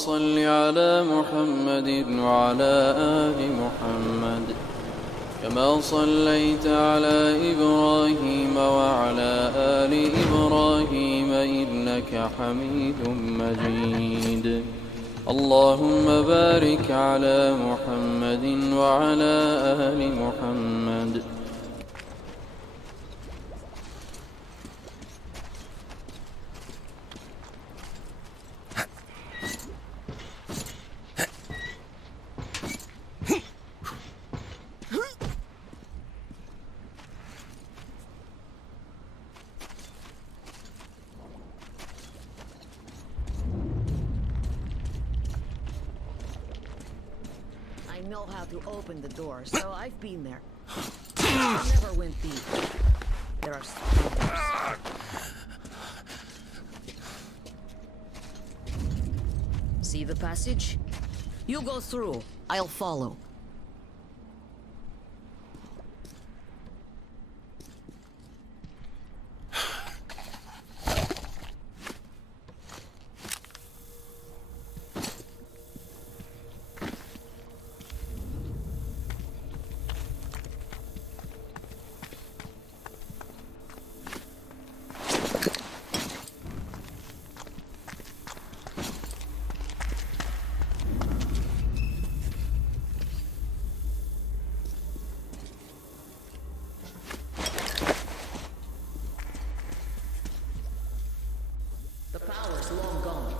صل على محمد وعلى آل محمد كما صليت على إبراهيم وعلى آل إبراهيم إنك حميد مجيد. اللهم بارك على محمد وعلى آل محمد. I know how to open the door, so I've been there. I never went deep. There are spiders. See the passage? You go through. I'll follow. The power's long gone.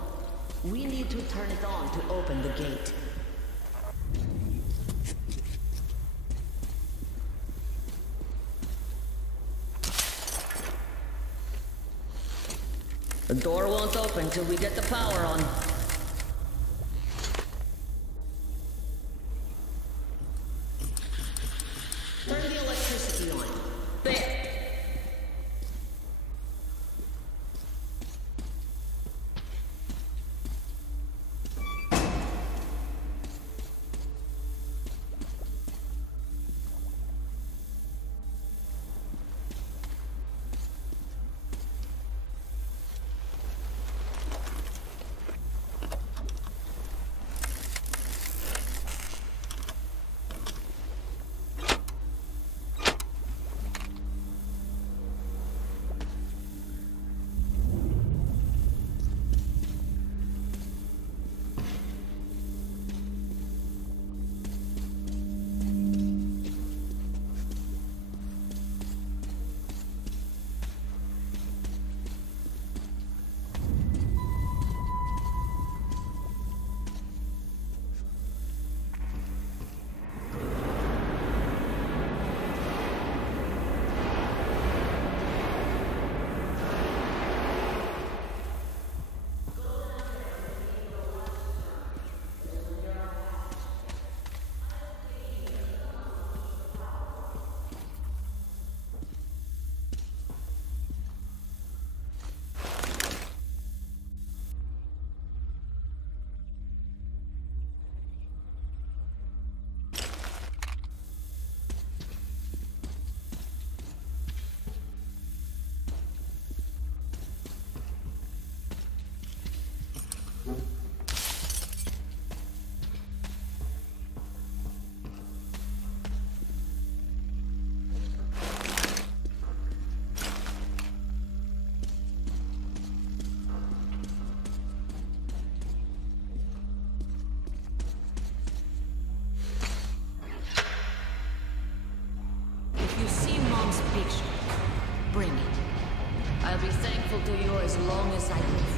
We need to turn it on to open the gate. The door won't open till we get the power on. Turn the electricity on. There! Bring it. I'll be thankful to you as long as I live.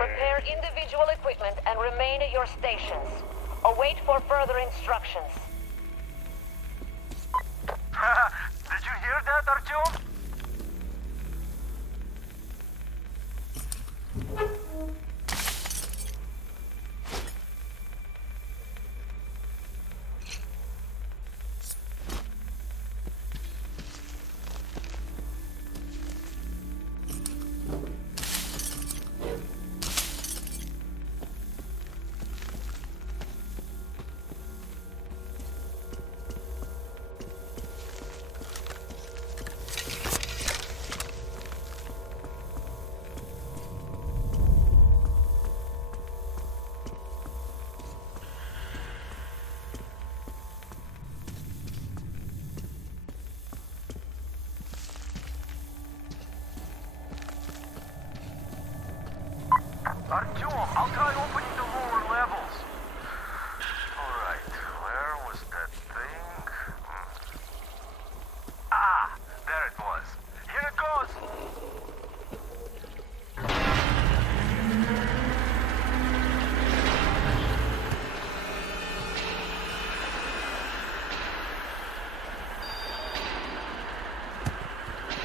Prepare individual equipment and remain at your stations. Await for further instructions. Did you hear that, Artyom? Artyom, I'll try opening the lower levels. Alright, where was that thing? Ah, there it was. Here it goes!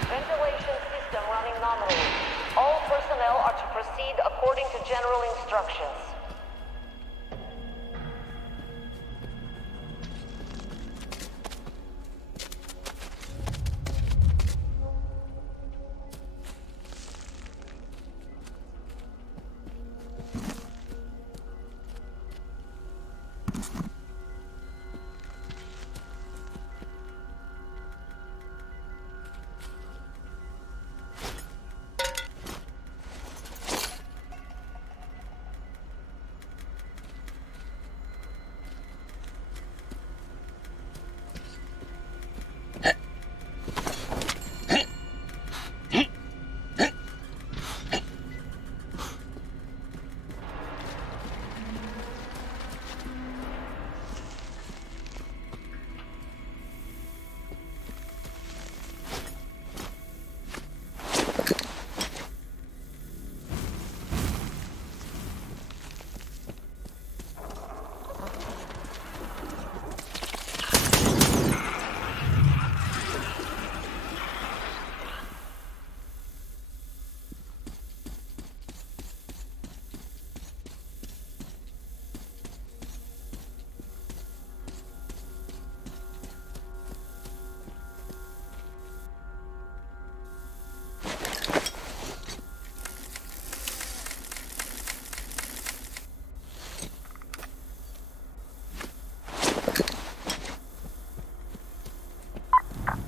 Ventilation system running nominally. All personnel are to proceed according to general instructions.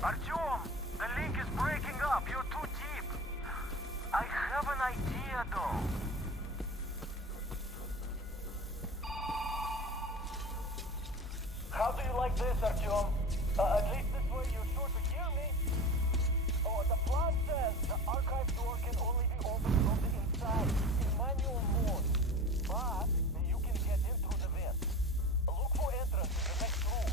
Artyom, the link is breaking up. You're too deep. I have an idea, though. How do you like this, Artyom? At least this way you're sure to hear me. Oh, the plan says the archive door can only be opened from the inside in manual mode. But you can get in through the vent. Look for entrance in the next room.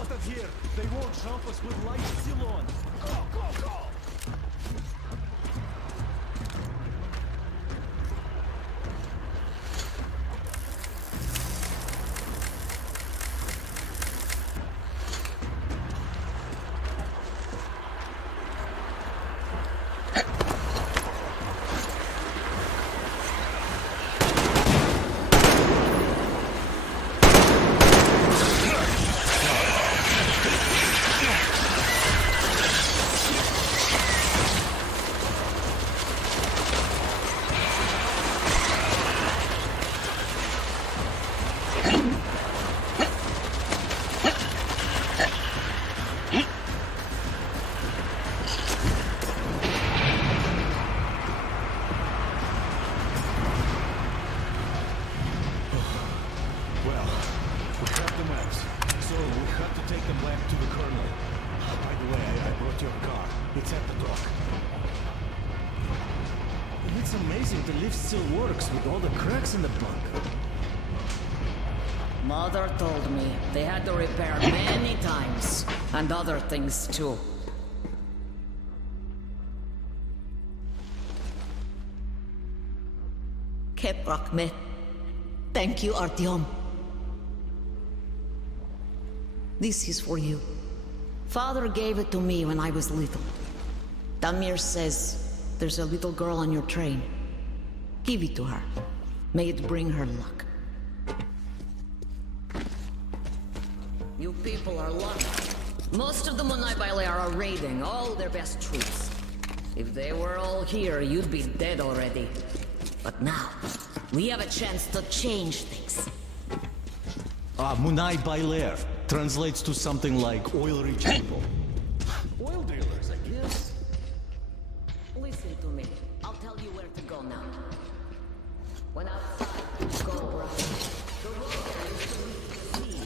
out of here! They won't jump us with lights still on! Go, go, go! It's amazing the lift still works with all the cracks in the bunk. Mother told me they had to repair many times, and other things too. Keprakme. Thank you, Artyom. This is for you. Father gave it to me when I was little. Damir says there's a little girl on your train. Give it to her. May it bring her luck. You people are lucky. Most of the Monai Baile are raiding all their best troops. If they were all here, you'd be dead already. But now, we have a chance to change things. Munai Bailer translates to something like oil-rich people. Oil dealers, I guess. Listen to me. I'll tell you where to go now. When outside, go right. The road there is to reach the sea.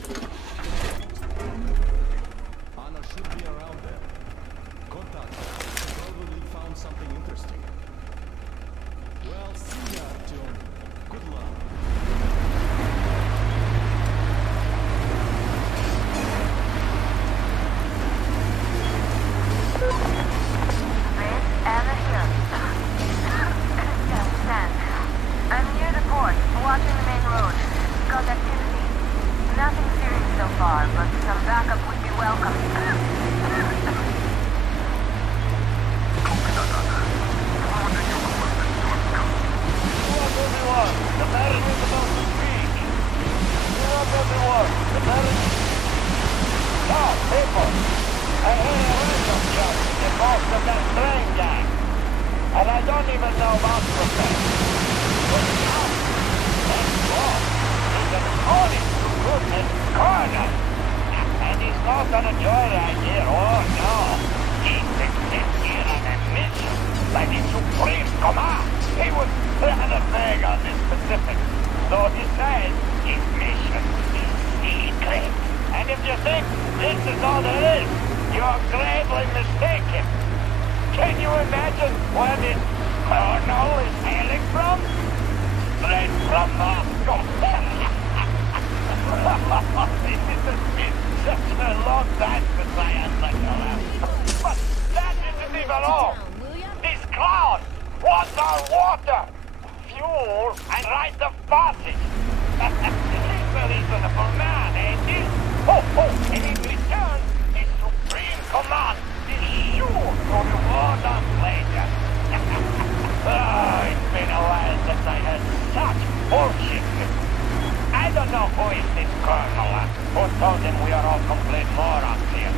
Anna should be around there. Contact her. She probably found something interesting. Well, see ya, Artyom. Good luck. Anna here. Stan. I'm near the port, watching the main road. Got activity. Nothing serious so far, but some backup would be welcome. Everyone, the Baron is about to speak. Everyone, the Baron... Now, people, I hear a random jump involved in that train gang. And I don't even know about the thing. But now, let's go. He's an honest to goodness corner. And he's not on a joyride here, oh no. He's sent here on a mission by the Supreme Command. He was rather vague on this specifics, so he says his mission is secret. And if you think this is all there is, you're gravely mistaken. Can you imagine where this colonel is hailing from? Straight from Moscow. This has been such a long time since I had such a laugh. But that isn't even all. This cloud wants our water, fuel, and rites of passage. He's a reasonable man, ain't he? And in return, his supreme command is sure to reward us later. It's been a while since I heard such bullshit. I don't know who is this colonel who told him we are all complete morons here.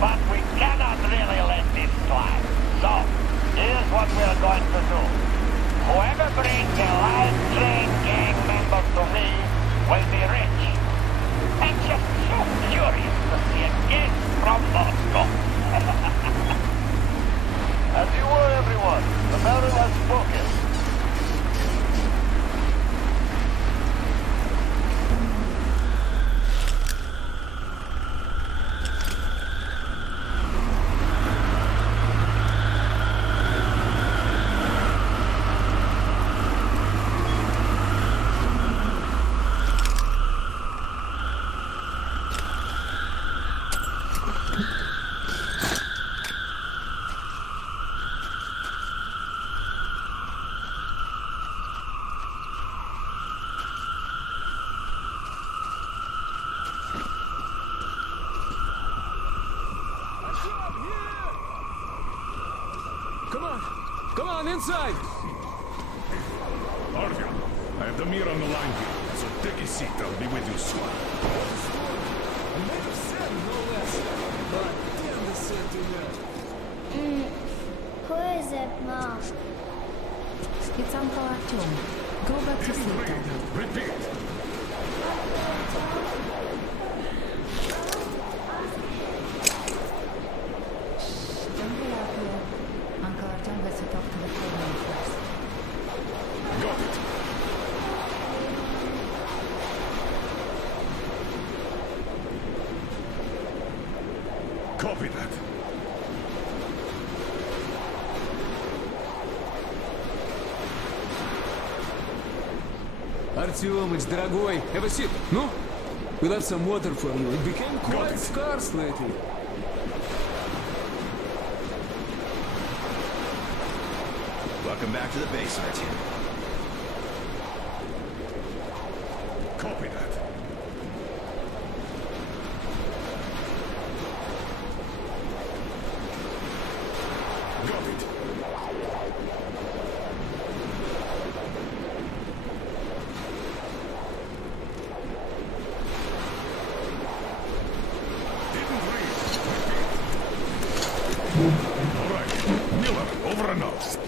But we cannot really let this slide. So, here's what we're going to do. Whoever brings the last train gang member to me will be rich. I'm just so curious to see a gift from Moscow. As you were, everyone. The Baron has spoken. Come on, inside! Artyom, I have Damir on the line here, so take a seat. I'll be with you soon. A native said, no less. But damn the sentinel. Who is it, Mom? It's Uncle Artyom. Go back to sleep, Read. Daddy. Repeat. Don't get out here. Uncle Artyom has to talk to the colonel first. Got it. Copy that. Artyomыч, дорогой, have a seat. No? We left some water for you. It became quite scarce lately. Welcome back to the base, Artyom. Copy that. Got it. Didn't read. All right. Miller, over and out.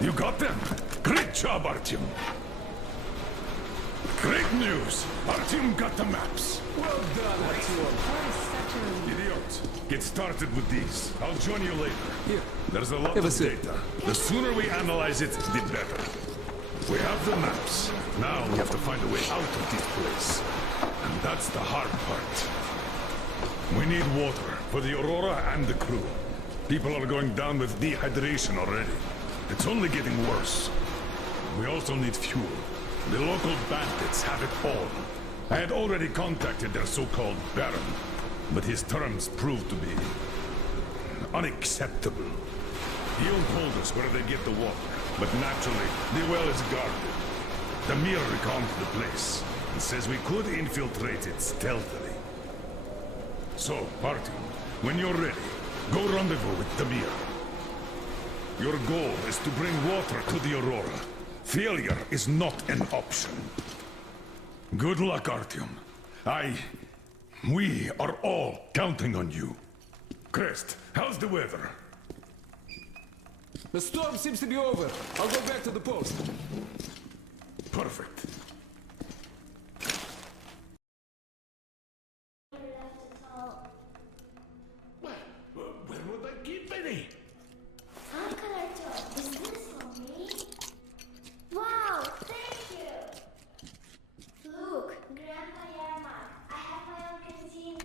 You got them? Great job, Artyom. Great news! Artyom got the maps. Well done, Artyom. Idiot. Get started with these. I'll join you later. Here. There's a lot Have a of sip. data. The sooner we analyze it, the better. We have the maps. Now we have to find a way out of this place. And that's the hard part. We need water for the Aurora and the crew. People are going down with dehydration already. It's only getting worse. We also need fuel. The local bandits have it all. I had already contacted their so-called Baron, but his terms proved to be unacceptable. He'll told us where they get the water, but naturally, the well is guarded. Damir reconned the place and says we could infiltrate it stealthily. So, party, when you're ready, go rendezvous with Damir. Your goal is to bring water to the Aurora. Failure is not an option. Good luck, Artyom. We are all counting on you. Crest, how's the weather? The storm seems to be over. I'll go back to the post. Perfect. Where would I keep any? Uncle Artyom, is this for me? Wow, thank you! Look, Grandpa Yermak, I have my own canteen.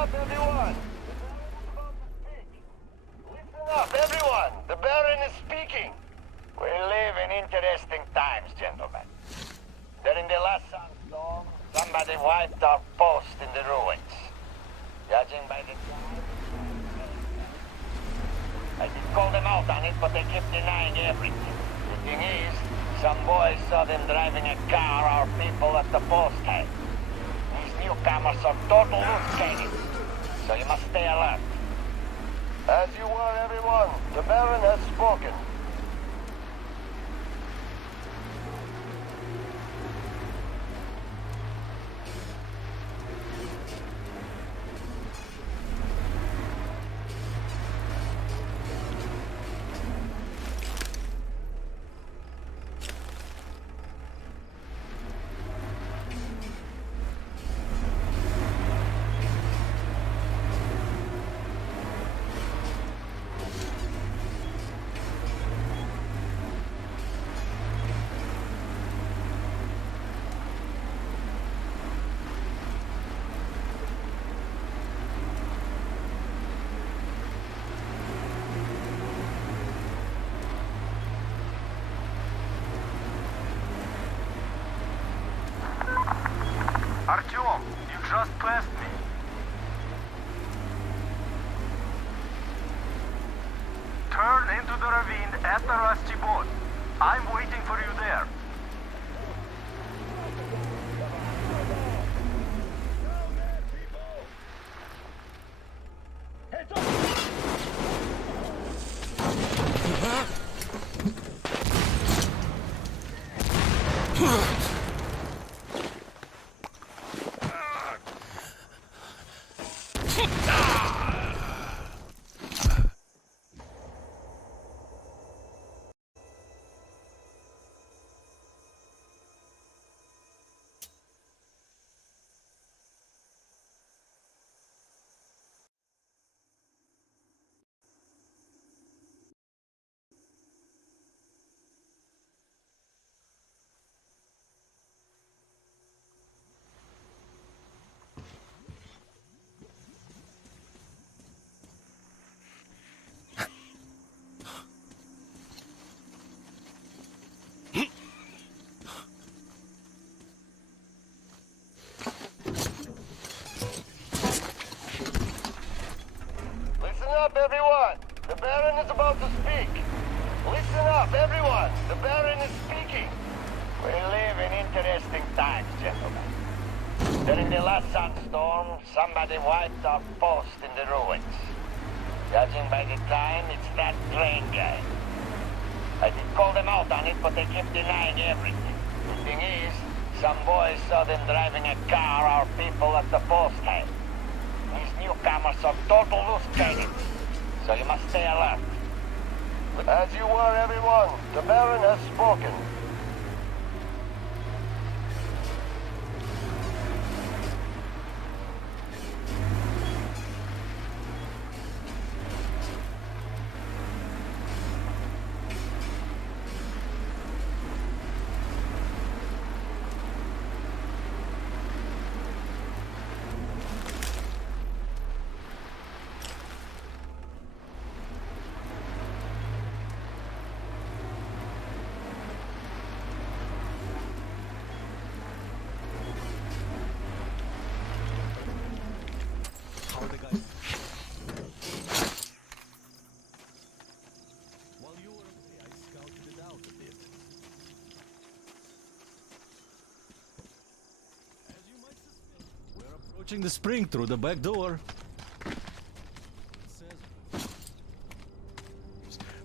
up, everyone! Listen up, everyone! The Baron is speaking! We live in interesting times, gentlemen. During the last sandstorm, somebody wiped our post in the ruins. Judging by the time, I did call them out on it, but they kept denying everything. The thing is, some boys saw them driving a car our people at the post had. These newcomers are total loose cannons, so you must stay alert. As you were, everyone, the Baron has spoken. You just passed me. Turn into the ravine at the rusty boat. I'm waiting for you there. up, everyone! The Baron is about to speak. Listen up, everyone! The Baron is speaking. We live in interesting times, gentlemen. During the last sandstorm, somebody wiped our post in the ruins. Judging by the time, it's that Crane guy. I did call them out on it, but they kept denying everything. The thing is, some boys saw them driving a car our people at the post had. These newcomers are total loose cannons, so you must stay alert. As you were, everyone, the Baron has spoken. The spring through the back door.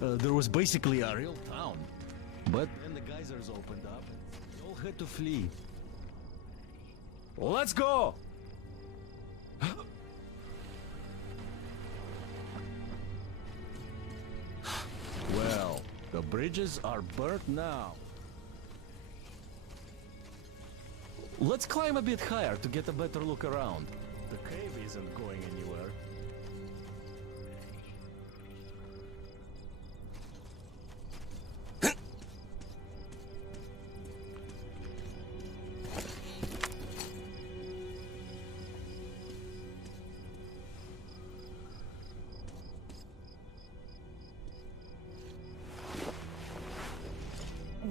There was basically a real town, but then the geysers opened up and we all had to flee. Let's go! Well, the bridges are burnt now. Let's climb a bit higher to get a better look around. The cave isn't going anywhere.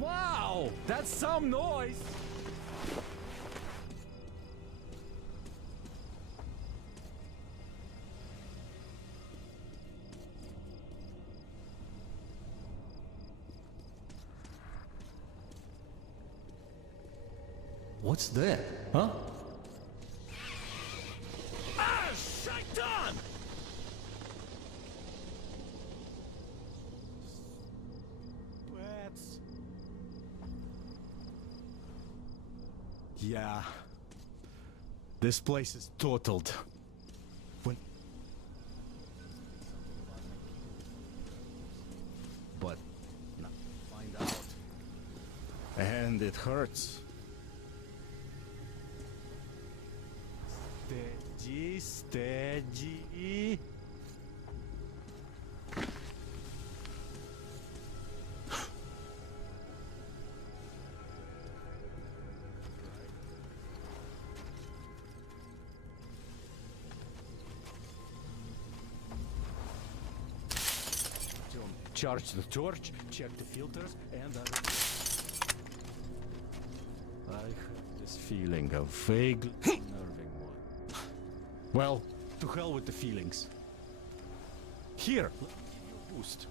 Wow! That's some noise! What's that? Huh? Ah, shaitan! Rats. Yeah. This place is totaled. But now find out. And it hurts. Steady, steady. Charge the torch, check the filters, and I have this feeling of vaguely unnerving one. Well, to hell with the feelings. Here, let me give you a boost.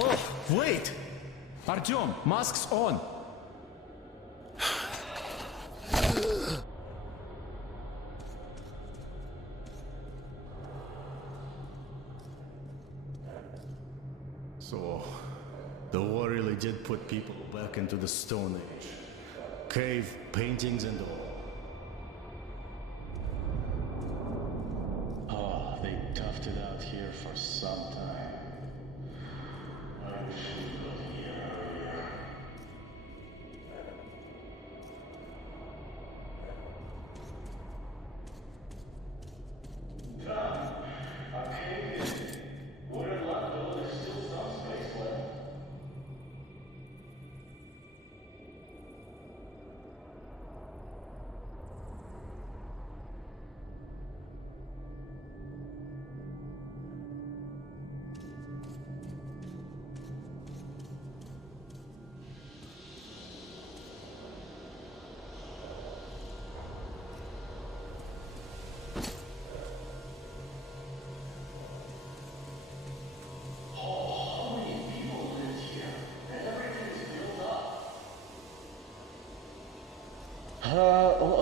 Oh, wait! Artyom, masks on! So, the war really did put people back into the Stone Age. Cave paintings and all. Oh, they toughed it out here for some time. I wish we got here earlier.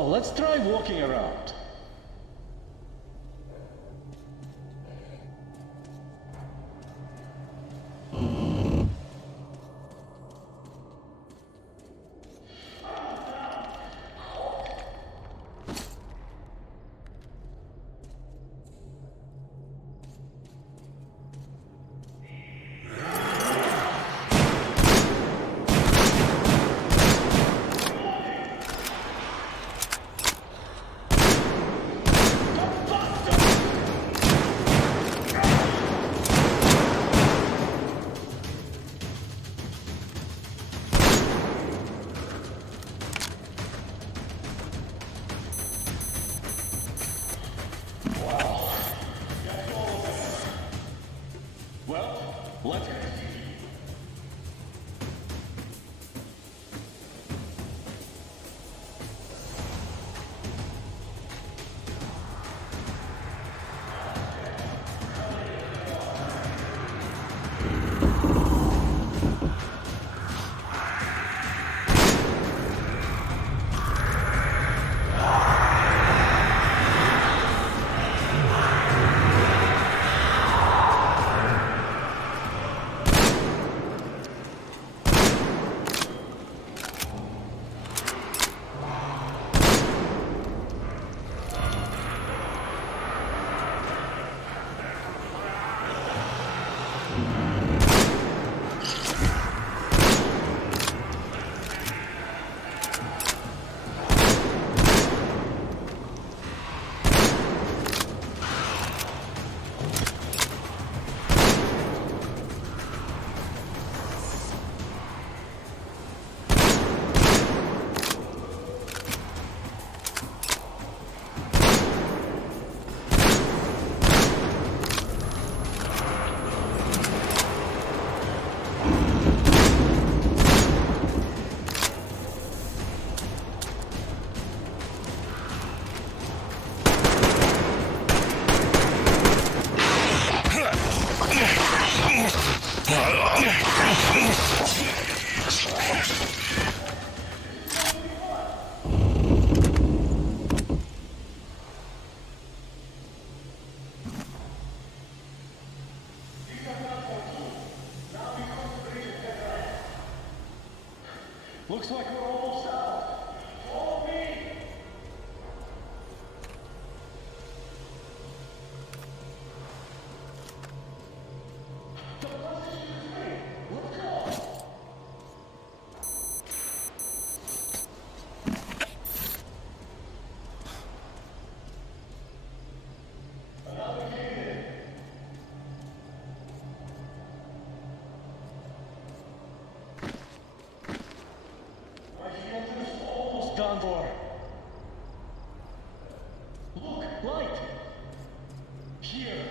Let's try walking around. Looks like we're almost out. Follow me. The position is ready. Let's go. Another cave. Almost done for. Look, light. Here.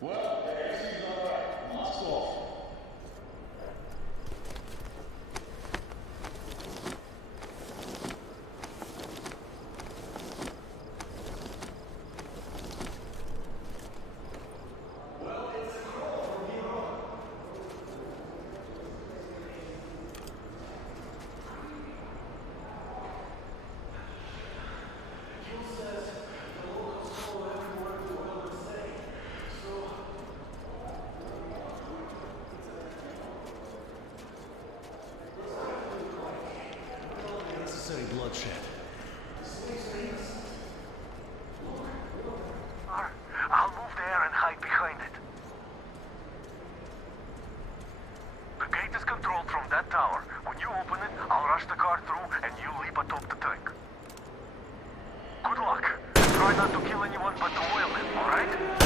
Well, the AC is alright. Mask off. Unnecessary bloodshed. I'll move there and hide behind it. The gate is controlled from that tower. When you open it, I'll rush the car through and you leap atop the tank. Good luck. Try not to kill anyone but the oilmen, alright?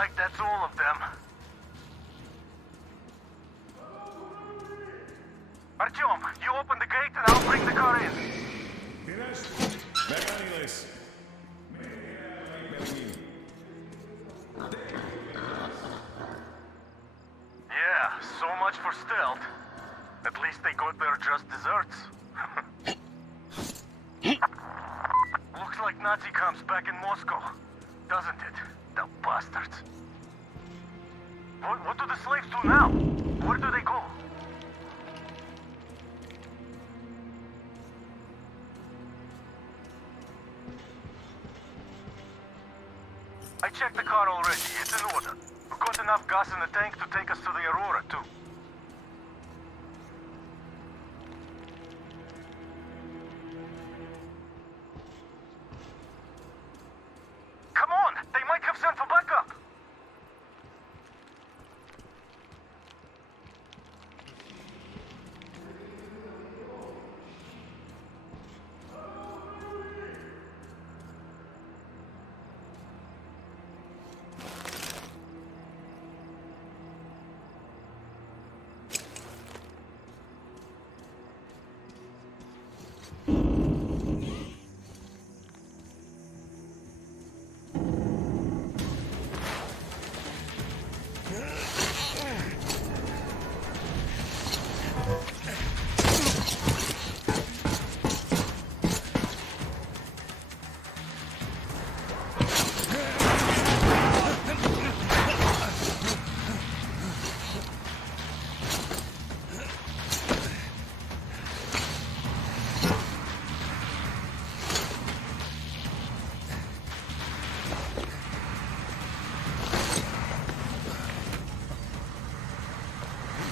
like that's all of them. Artyom, you open the gate and I'll bring the car in. Yeah, so much for stealth. At least they got their just desserts. Looks like Nazi camp's back in Moscow, doesn't it? The bastards. What do the slaves do now? Where do they go? I checked the car already. It's in order. We've got enough gas in the tank to take us to the Aurora, too. Come on! They might have sent for backup!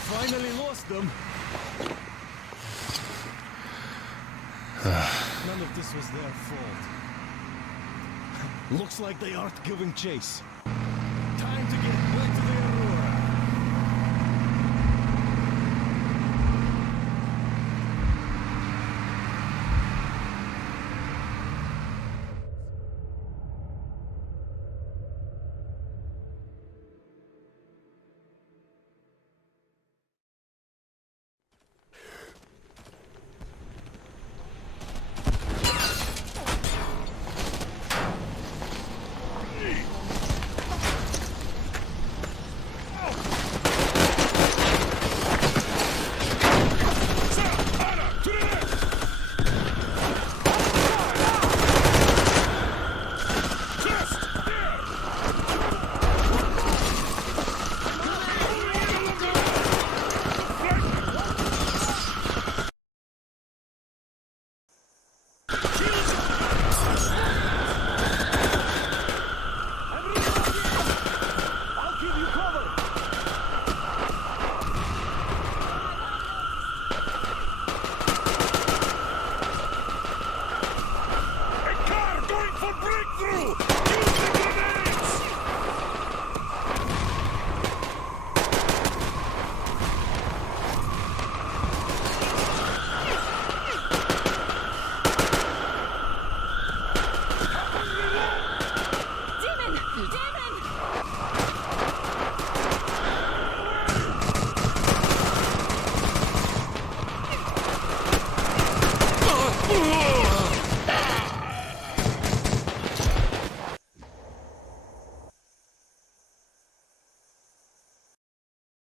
Finally lost them. None of this was their fault. Looks like they aren't giving chase. Time to get